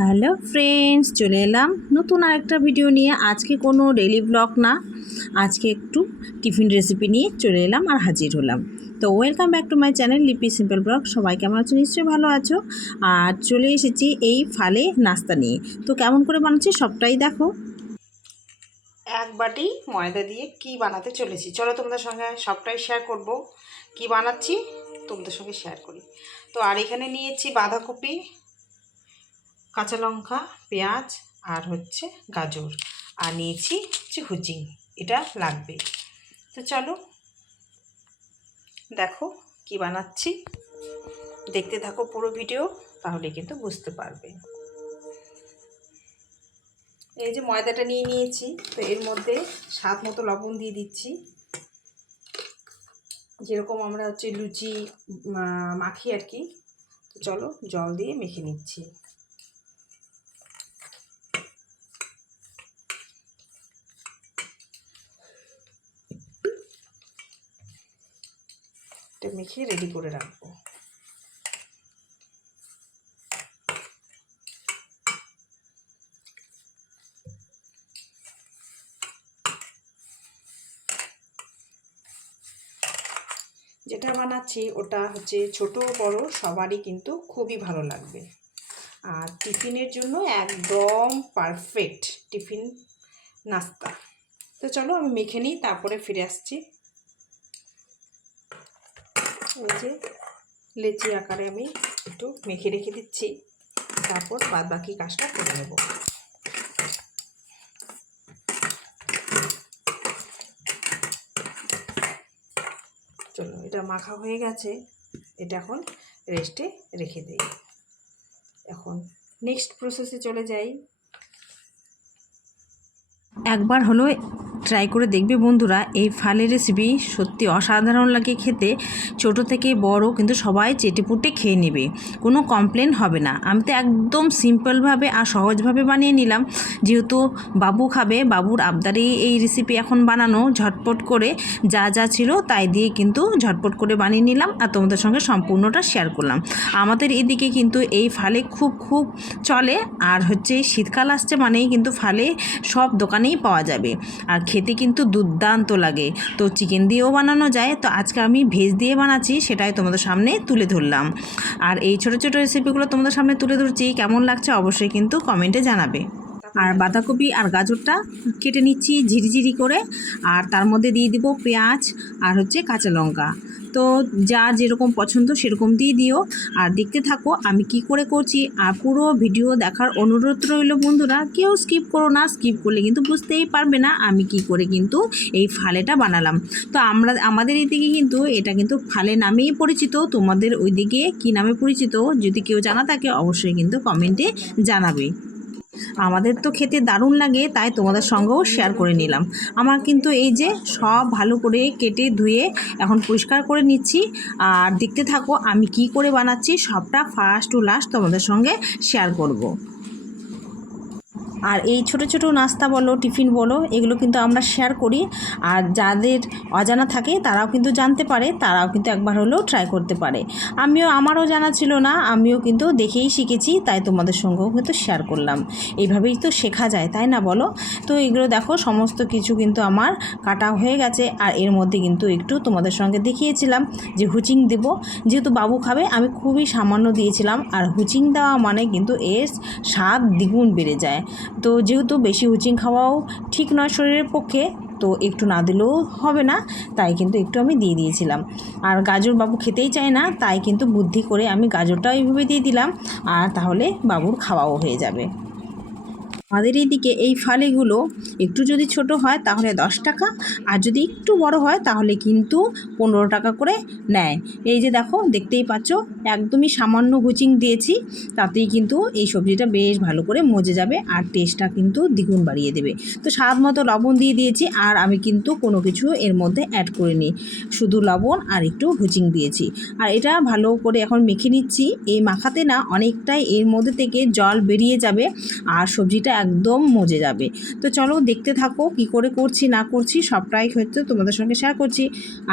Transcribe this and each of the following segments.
Hello friends, চলে এলাম নতুন আরেকটা ভিডিও নিয়ে। আজকে কোনো ডেইলি ব্লগ না, আজকে একটু টিফিন রেসিপি নিয়ে চলে এলাম আর হাজির হলাম। তো welcome back to my channel লিপি সিম্পল ব্লগ। সবাই কেমন আছো? নিশ্চয়ই ভালো আছো। আর চলে এসেছি এই ফালে নাস্তা নিয়ে। তো কেমন করে বানাচ্ছি সবটাই দেখো। এক বাটি ময়দা দিয়ে কি বানাতে চলেছি, চলো তোমাদের সঙ্গে সবটাই শেয়ার করব। কি বানাচ্ছি তোমাদের সঙ্গে শেয়ার করি। তো আর এখানে নিয়েছি বাঁধাকপি, কাঁচা লঙ্কা, পেঁয়াজ আর গাজর, আর নিয়েছি হুচিং। এটা লাগবে। তো চলো দেখো কি বানাচ্ছি, দেখতে থাকো পুরো ভিডিও, তাহলে কিন্তু বুঝতে পারবে। এই যে ময়দাটা নিয়ে নিয়েছি, তো এর মধ্যে স্বাদ মতো লবণ দিয়ে দিচ্ছি। যেরকম আমরা লুচি মাখি আর কি। তো চলো জল দিয়ে মেখে নিচ্ছি। এটা মেখে রেডি করে রাখবো। যেটা বানাচ্ছি ওটা ছোট বড় সবারই কিন্তু খুবই ভালো লাগবে, আর টিফিনের জন্য একদম পারফেক্ট টিফিন নাস্তা। তো চলো আমি মেখে নিই, তারপরে ফিরে আসছি। এই যে লেচি আকারে আমি একটু মেখে রেখে দিচ্ছি, তারপর বাদ বাকি কাজটা করে নেব। চলো এটা মাখা হয়ে গেছে, এটা এখন রেস্টে রেখে দিই। এখন নেক্সট প্রসেসে চলে যাই। একবার হলো ট্রাই করে দেখবে বন্ধুরা, এই ফালের রেসিপি সত্যি অসাধারণ লাগে খেতে। ছোট থেকে বড় কিন্তু সবাই চেটেপুটে খেয়ে নেবে, কোনো কমপ্লেন হবে না। আমি তো একদম সিম্পলভাবে আর সহজভাবে বানিয়ে নিলাম, যেহেতু বাবু খাবে, বাবুর আবদারেই এই রেসিপি এখন বানানো। ঝটপট করে যা যা ছিল তাই দিয়ে কিন্তু ঝটপট করে বানিয়ে নিলাম, আর তোমাদের সঙ্গে সম্পূর্ণটা শেয়ার করলাম। আমাদের এদিকে কিন্তু এই ফালে খুব চলে, আর শীতকাল আসছে মানেই কিন্তু ফালে সব দোকানেই পাওয়া যাবে, আর খেতে কিন্তু দুর্দান্ত লাগে। তো চিকেন দিয়েও বানানো যায়, তো আজকে আমি ভেজ দিয়ে বানাচ্ছি, সেটাই তোমাদের সামনে তুলে ধরলাম। আর এই ছোটো ছোটো রেসিপিগুলো তোমাদের সামনে তুলে ধরছি, কেমন লাগছে অবশ্যই কিন্তু কমেন্টে জানাবে। আর বাঁধাকপি আর গাজরটা কেটে নিচ্ছি ঝিরিঝিরি করে, আর তার মধ্যে দিয়ে দিব পেঁয়াজ আর কাঁচা লঙ্কা। তো যা যেরকম পছন্দ সেরকম দিয়ে দিও, আর দেখতে থাকো আমি কি করে করছি। আর পুরো ভিডিও দেখার অনুরোধ রইল বন্ধুরা, কেউ স্কিপ করো না, স্কিপ করলে কিন্তু বুঝতেই পারবে না আমি কি করে কিন্তু এই ফালেটা বানালাম। তো আমাদের এইদিকে কিন্তু এটা কিন্তু ফালে নামেই পরিচিত, তোমাদের ওইদিকে কী নামে পরিচিত যদি কেউ জানা থাকে অবশ্যই কিন্তু কমেন্টে জানাবে। আমাদের তো খেতে দারুণ লাগে, তাই তোমাদের সঙ্গেও শেয়ার করে নিলাম। আমার কিন্তু এই যে সব ভালো করে কেটে ধুয়ে এখন পরিষ্কার করে নিচ্ছি, আর দেখতে থাকো আমি কি করে বানাচ্ছি, সবটা ফার্স্ট টু লাস্ট তোমাদের সঙ্গে শেয়ার করব। আর এই ছোট ছোট নাস্তা বলো, টিফিন বলো, এগুলো কিন্তু আমরা শেয়ার করি, আর যাদের অজানা থাকে তারাও কিন্তু জানতে পারে, তারাও কিন্তু একবার হলেও ট্রাই করতে পারে। আমারও জানা ছিল না, আমিও কিন্তু দেখেই শিখেছি, তাই তোমাদের সঙ্গেও কিন্তু শেয়ার করলাম। এইভাবেই তো শেখা যায়, তাই না বলো? তো এগুলো দেখো সমস্ত কিছু কিন্তু আমার কাটা হয়ে গেছে, আর এর মধ্যে কিন্তু একটু তোমাদের সঙ্গে দেখিয়েছিলাম যে হুচিং দেব, যেহেতু বাবু খাবে আমি খুবই সামান্য দিয়েছিলাম। আর হুচিং দেওয়া মানে কিন্তু এর স্বাদ দ্বিগুণ বেড়ে যায়। তো যেহেতু বেশি হুচিং খাওয়াও ঠিক নয় শরীরের পক্ষে, তো একটু না দিলেও হবে না, তাই কিন্তু একটু আমি দিয়ে দিয়েছিলাম। আর গাজর বাবু খেতেই চায় না, তাই কিন্তু বুদ্ধি করে আমি গাজরটাও এইভাবে দিয়ে দিলাম, আর তাহলে বাবুর খাওয়াও হয়ে যাবে। আমাদের এইদিকে এই ফালেগুলো একটু যদি ছোট হয় তাহলে 10 টাকা, আর যদি একটু বড় হয় তাহলে কিন্তু 15 টাকা করে নেয়। এই যে দেখো দেখতেই পাচ্ছ, একদমই সামান্য হুচিং দিয়েছি, তাতেই কিন্তু এই সবজিটা বেশ ভালো করে মজে যাবে, আর টেস্টটা কিন্তু দ্বিগুণ বাড়িয়ে দেবে। তো স্বাদ মতো লবণ দিয়ে দিয়েছি, আর আমি কিন্তু কোনো কিছু এর মধ্যে অ্যাড করিনি, শুধু লবণ আর একটু হুচিং দিয়েছি। আর এটা ভালো করে এখন মেখে নিচ্ছি। এই মাখাতে না অনেকটাই এর মধ্যে থেকে জল বেরিয়ে যাবে, আর সবজিটা একদম মজে যাবে। তো চলো দেখতে থাকো কী করে করছি না করছি সবটাই হয়তো তোমাদের সঙ্গে শেয়ার করছি।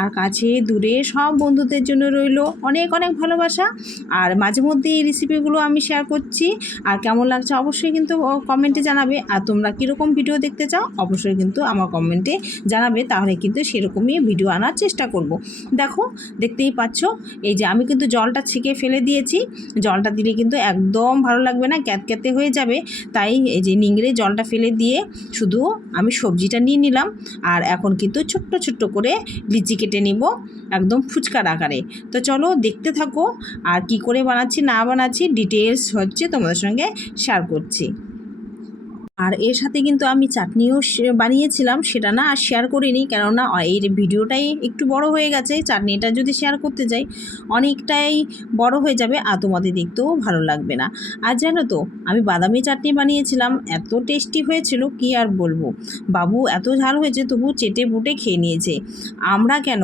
আর কাছে দূরে সব বন্ধুদের জন্য রইল অনেক অনেক ভালোবাসা। আর মাঝে মধ্যে এই রেসিপিগুলো আমি শেয়ার করছি। আর কেমন লাগছে অবশ্যই কিন্তু কমেন্টে জানাবে। আর তোমরা কীরকম ভিডিও দেখতে চাও অবশ্যই কিন্তু আমার কমেন্টে জানাবে, তাহলে কিন্তু সেরকমই ভিডিও আনার চেষ্টা করব। দেখো দেখতেই পাচ্ছ এই যে আমি কিন্তু জলটা ছেঁকে ফেলে দিয়েছি। জলটা দিলে কিন্তু একদম ভালো লাগবে না, ক্যাতক্যাতে হয়ে যাবে। তাই এই যে নিংড়ে জলটা ফেলে দিয়ে শুধু আমি সবজিটা নিয়ে নিলাম। আর এখন কিন্তু ছোট্ট ছোট্ট করে লিচি কেটে নিব একদম ফুচকার আকারে। তো চলো দেখতে থাকো আর কি করে বানাচ্ছি না বানাচ্ছি ডিটেলস হচ্ছে তোমাদের সঙ্গে শেয়ার করছি। আর এর সাথে কিন্তু আমি চাটনিও বানিয়েছিলাম, সেটা না আর শেয়ার করিনি, কেননা এই ভিডিওটাই একটু বড় হয়ে গেছে। চাটনিটা যদি শেয়ার করতে যাই অনেকটাই বড় হয়ে যাবে আর তোমাদের দেখতেও ভালো লাগবে না। আর জানো তো আমি বাদামি চাটনি বানিয়েছিলাম, এত টেস্টি হয়েছিল কি আর বলবো। বাবু এত ঝাল হয়েছে তবু চেটে পুটে খেয়ে নিয়েছে। আমরা কেন,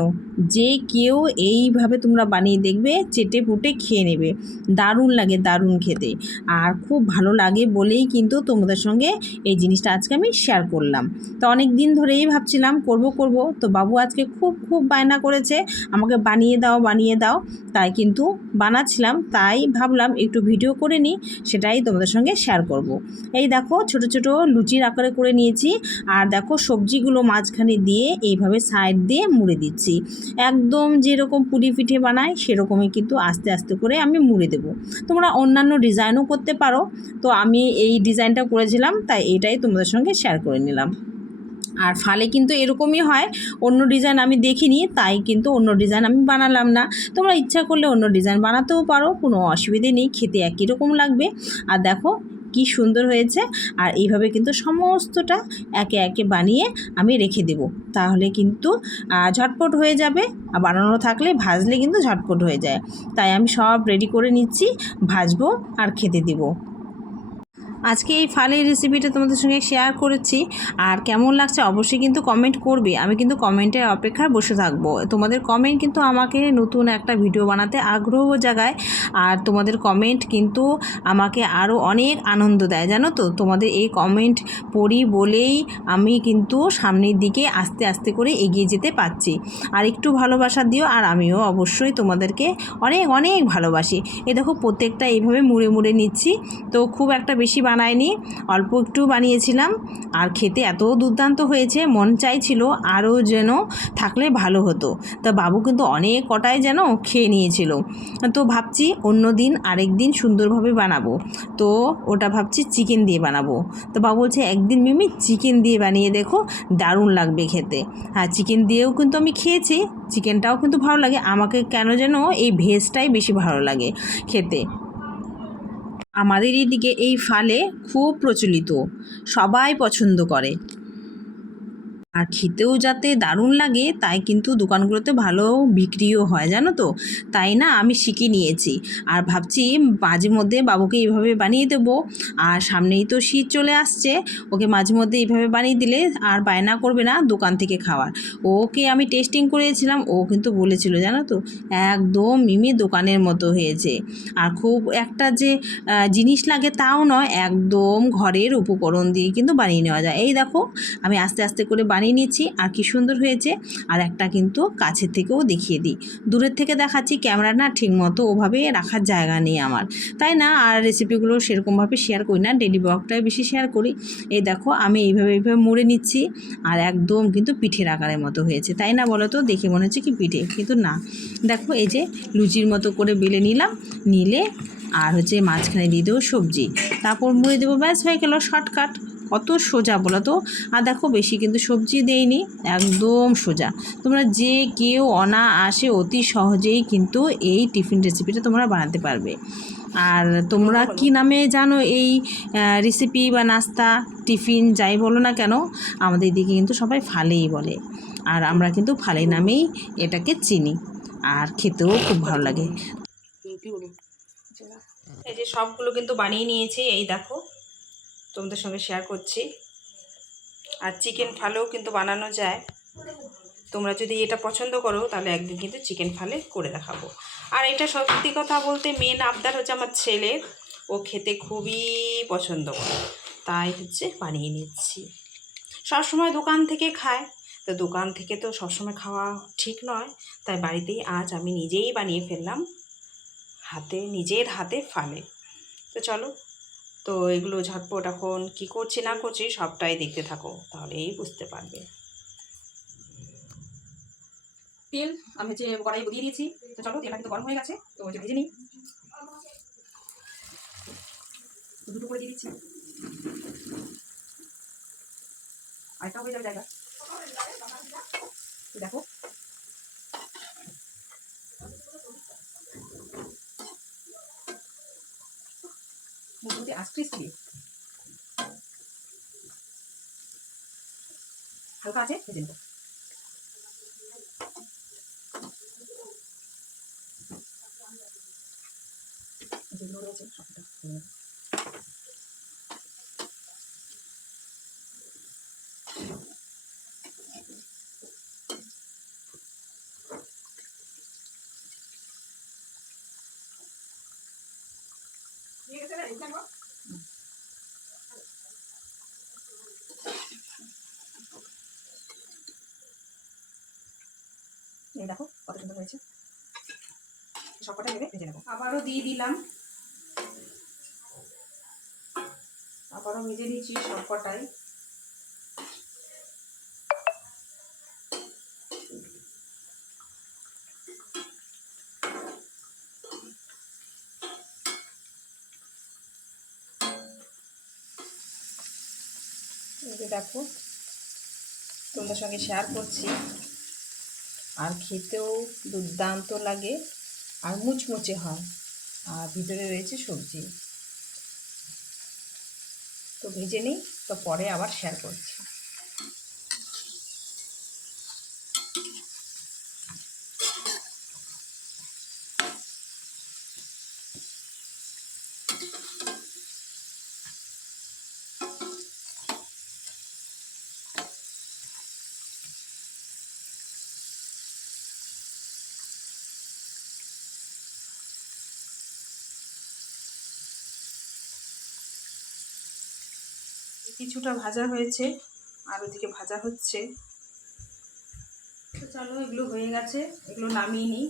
যে কেউ এইভাবে তোমরা বানিয়ে দেখবে, চেটে পুটে খেয়ে নেবে। দারুণ লাগে, দারুণ খেতে। আর খুব ভালো লাগে বলেই কিন্তু তোমাদের সঙ্গে এই জিনিসটা আজকে আমি শেয়ার করলাম। তো অনেক দিন ধরেই ভাবছিলাম করব, তো বাবু আজকে খুব বায়না করেছে আমাকে বানিয়ে দাও। তাই কিন্তু বানাচ্ছিলাম, তাই ভাবলাম একটু ভিডিও করে নিই, সেটাই তোমাদের সঙ্গে শেয়ার করব। এই দেখো ছোট ছোট লুচির আকারে করে নিয়েছি। আর দেখো সবজিগুলো মাঝখানে দিয়ে এইভাবে সাইড দিয়ে মুড়ে দিচ্ছি, একদম যেরকম পুরি পিঠে বানায় সেরকমই কিন্তু আস্তে আস্তে করে আমি মুড়ে দেবো। তোমরা অন্যান্য ডিজাইনও করতে পারো, তো আমি এই ডিজাইনটা করেছিলাম তাই এটাই তোমাদের সঙ্গে শেয়ার করে নিলাম। আর ফালে কিন্তু এরকমই হয়, অন্য ডিজাইন আমি দেখিনি তাই কিন্তু অন্য ডিজাইন আমি বানালাম না। তোমরা ইচ্ছা করলে অন্য ডিজাইন বানাতেও পারো, কোনো অসুবিধে নেই, খেতে একই রকম লাগবে। আর দেখো কি সুন্দর হয়েছে। আর এইভাবে কিন্তু সমস্তটা একে একে বানিয়ে আমি রেখে দেব, তাহলে কিন্তু ঝটপট হয়ে যাবে। আর বানানো থাকলে ভাজলে কিন্তু ঝটপট হয়ে যায়। তাই আমি সব রেডি করে নিচ্ছি, ভাজবো আর খেতে দেবো। আজকে এই ফালের রেসিপিটা তোমাদের সঙ্গে শেয়ার করেছি। আর কেমন লাগছে অবশ্যই কিন্তু কমেন্ট করবে, আমি কিন্তু কমেন্টের অপেক্ষায় বসে থাকবো। তোমাদের কমেন্ট কিন্তু আমাকে নতুন একটা ভিডিও বানাতে আগ্রহ জাগায়। আর তোমাদের কমেন্ট কিন্তু আমাকে আরও অনেক আনন্দ দেয়, জানো তো। তোমাদের এই কমেন্ট পড়ি বলেই আমি কিন্তু সামনের দিকে আস্তে আস্তে করে এগিয়ে যেতে পারছি। আর একটু ভালোবাসা দিও, আর আমিও অবশ্যই তোমাদেরকে অনেক অনেক ভালোবাসি। এ দেখো প্রত্যেকটা এইভাবে মুড়ে মুড়ে নিচ্ছি। তো খুব একটা বেশি বানাইনি, অল্প একটু বানিয়েছিলাম। আর খেতে এত দুর্দান্ত হয়েছে, মন চাইছিল আরও যেন থাকলে ভালো হতো। তা বাবু কিন্তু অনেক কটাই যেন খেয়ে নিয়েছিল। তো ভাবছি অন্য দিন আরেক দিন সুন্দরভাবে বানাবো। তো ওটা ভাবছি চিকেন দিয়ে বানাবো। তো বাবু বলছে একদিন মিমি চিকেন দিয়ে বানিয়ে দেখো, দারুণ লাগবে খেতে। হ্যাঁ, চিকেন দিয়েও কিন্তু আমি খেয়েছি, চিকেনটাও কিন্তু ভালো লাগে। আমাকে কেন যেন এই ভেজটাই বেশি ভালো লাগে খেতে। আমাদের এদিকে এই ফালে খুব প্রচলিত, সবাই পছন্দ করে। আর খেতেও যাতে দারুণ লাগে তাই কিন্তু দোকানগুলোতে ভালো বিক্রিও হয়, জানো তো। তাই না আমি শিখে নিয়েছি। আর ভাবছি মাঝে মধ্যে বাবুকে এইভাবে বানিয়ে দেবো। আর সামনেই তো শীত চলে আসছে, ওকে মাঝে মধ্যে এইভাবে বানিয়ে দিলে আর বায়না করবে না দোকান থেকে খাওয়ার। ওকে আমি টেস্টিং করেছিলাম, ও কিন্তু বলেছিল জানো তো একদম মিমি দোকানের মতো হয়েছে। আর খুব একটা যে জিনিস লাগে তাও নয়, একদম ঘরের উপকরণ দিয়ে কিন্তু বানিয়ে নেওয়া যায়। এই দেখো আমি আস্তে আস্তে করে বানিয়ে নিচ্ছি, আর কি সুন্দর হয়েছে। আর একটা কিন্তু কাছের থেকেও দেখিয়ে দিই, দূরের থেকে দেখাচ্ছি, ক্যামেরা না ঠিক মতো ওভাবে রাখার জায়গা নেই আমার, তাই না। আর রেসিপিগুলো সেরকমভাবে শেয়ার করি না, ডেলি ব্লগটাই বেশি শেয়ার করি। এই দেখো আমি এইভাবে মুড়ে নিচ্ছি, আর একদম কিন্তু পিঠের আকারের মতো হয়েছে, তাই না বলো তো। দেখে মনে হচ্ছে কি পিঠে, কিন্তু না। দেখো এই যে লুচির মতো করে বেলে নিলাম, নিলে আর হচ্ছে মাঝখানে দিয়ে দেবো সবজি, তারপর মুড়ে দেবো, ব্যাস হয়ে গেল শর্টকাট। কত সোজা বলো তো। আর দেখো বেশি কিন্তু সবজি দেইনি, একদম সোজা। তোমরা যে কেউ অনায়াসে অতি সহজেই কিন্তু এই টিফিন রেসিপিটা তোমরা বানাতে পারবে। আর তোমরা কি নামে জানো এই রেসিপি বা নাস্তা টিফিন যাই বলো না কেন, আমাদের দিকে কিন্তু সবাই ফালেই বলে। আর আমরা কিন্তু ফালে নামেই এটাকে চিনি, আর খেতেও খুব ভালো লাগে। এই যে সবগুলো কিন্তু বানিয়ে নিয়েছি, এই দেখো তোমাদের সঙ্গে শেয়ার করছি। আর চিকেন ফালেও কিন্তু বানানো যায়, তোমরা যদি এটা পছন্দ করো তাহলে একদিন কিন্তু চিকেন ফালে করে দেখাবো। আর এটা সত্যি কথা বলতে মেন আবদার হচ্ছে আমার ছেলের, ও খেতে খুবই পছন্দ করে। তাই হচ্ছে বানিয়ে নিচ্ছি। সবসময় দোকান থেকে খায়, তো দোকান থেকে তো সবসময় খাওয়া ঠিক নয়, তাই বাড়িতেই আজ আমি নিজেই বানিয়ে ফেললাম, নিজের হাতে ফালে। তো চলো, তো এগুলো ঝটপট এখন কী করছি না করছি সবটাই দেখতে থাকো, তাহলেই বুঝতে পারবে। তেল আমি হচ্ছে কড়াই দিয়ে দিয়েছি। তো চলো, তেলটা কিন্তু গরম হয়ে গেছে, তো ভেজে নিই। দুটো করে দিয়ে দিচ্ছি, আরেকটা হয়ে যাবে জায়গা। দেখো মোটামুটি ক্রিসপি, হালকা আছে, ভেজে নেবো। যেগুলো রয়েছে সবটা এই দেখো কত সুন্দর হয়েছে, সবকটাই ভেবে ভেজে নেবো। আবারও দিয়ে দিলাম, আবারও ভেজে নিচ্ছি সবকটাই। এই যে দেখো, তোমাদের সঙ্গে শেয়ার করছি, আর খেতেও দুর্দান্ত লাগে, আর মুচমুচে হয়, আর ভিতরে রয়েছে সবজি। তো ভেজে নিই, তো পরে আবার শেয়ার করছি। কিছুটা ভাজা হয়েছে, আর ওদিকে ভাজা হচ্ছে। তো চলো, এগুলো হয়ে গেছে, এগুলো নামিয়ে নিই।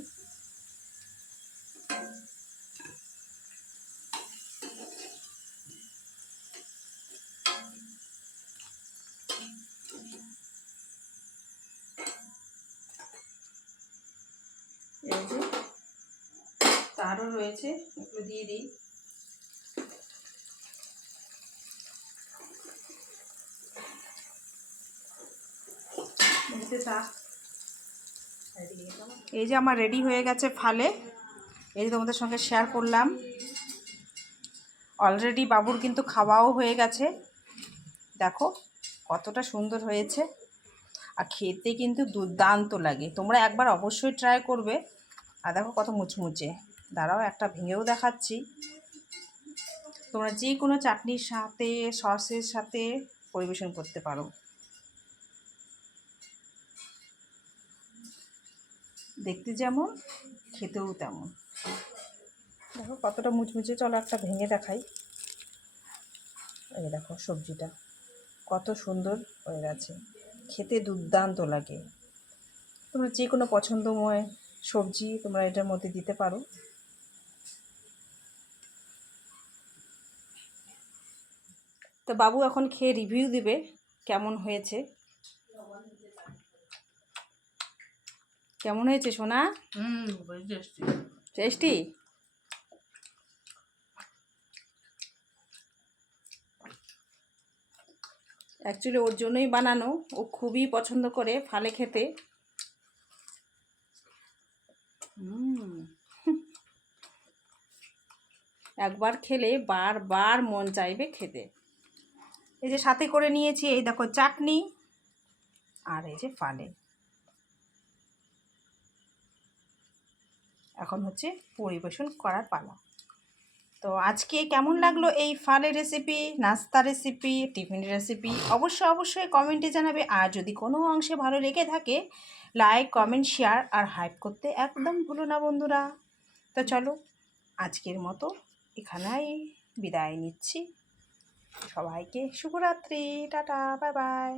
এই যে তারও রয়েছে, এগুলো দিয়ে দিই। এই যে আমার রেডি হয়ে গেছে ফালে, এই যে তোমাদের সঙ্গে শেয়ার করলাম। অলরেডি বাবুর কিন্তু খাওয়াও হয়ে গেছে, দেখো কতটা সুন্দর হয়েছে, আর খেতে কিন্তু দুর্দান্ত লাগে। তোমরা একবার অবশ্যই ট্রাই করবে। আর দেখো কত মুচমুচে, দাঁড়াও একটা ভেঙেও দেখাচ্ছি। তোমরা যে কোনো চাটনির সাথে, সসের সাথে পরিবেশন করতে পারো। দেখতে যেমন, খেতেও তেমন। দেখো কতটা মুচমুচে, চলো একটা ভেঙে দেখাই। এই দেখো সবজিটা কত সুন্দর হয়ে গেছে, খেতে দুর্দান্ত লাগে। তোমরা যে কোনো পছন্দময় সবজি তোমরা এটার মধ্যে দিতে পারো। তো বাবু এখন খেয়ে রিভিউ দিবে কেমন হয়েছে। কেমন হয়েছে সোনা? টেস্টি। অ্যাকচুয়ালি ওর জন্যই বানানো, ও খুবই পছন্দ করে ফালে খেতে। একবার খেলে বারবার মন চাইবে খেতে। এই যে সাথে করে নিয়েছি, এই দেখো চাটনি, আর এই যে ফালে। এখন হচ্ছে পরিবেশন করার পালা। তো আজকে কেমন লাগলো এই ফালের রেসিপি, নাস্তা রেসিপি, টিফিন রেসিপি, অবশ্যই কমেন্টে জানাবে। আর যদি কোনো অংশে ভালো লেগে থাকে, লাইক, কমেন্ট, শেয়ার আর হাইপ করতে একদম ভুলো না বন্ধুরা। তো চলো, আজকের মতো এখানেই বিদায় নিচ্ছি। সবাইকে শুভরাত্রি, টাটা, বাই বাই।